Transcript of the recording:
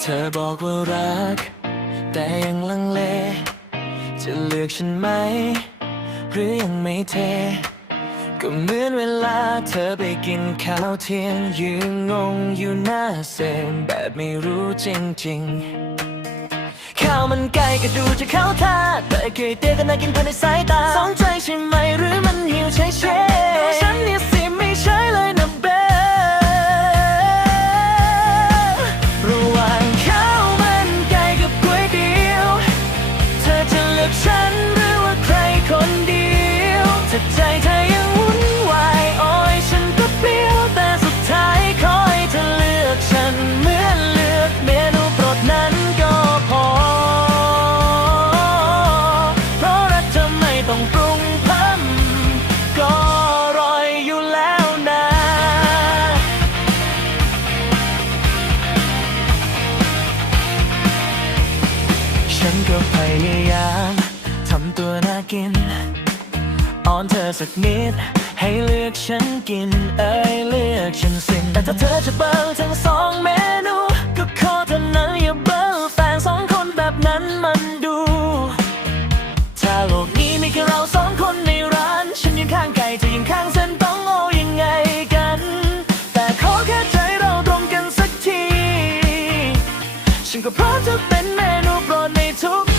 เธอบอกว่ารัก แต่ยังลังเล จะเลือกฉันไหม หรือยังไม่เท ก็เหมือนเวลาเธอไปกินข้าวเที่ยงยืนงงอยู่หน้าเซนแบบไม่รู้จริงๆ ข้าวมันไก่ก็ดูจะเข้าท่าแต่เคยเตี้ยก็น่ากินภายในสายตาสองใจใช่ไหมหรือมันหิวใช่ใช่ ต้องปรุงเพิ่มก็อร่อยอยู่แล้วนะ ฉันก็พยายามทำตัวน่ากินอ้อนเธอสักนิด ให้เลือกฉันกิน เอ้ยเลือกฉันสิแต่ถ้าเธอจะเบิลทั้งสองเมน ฉันก็พร้อมจะเป็นเมนูโปรดในทุก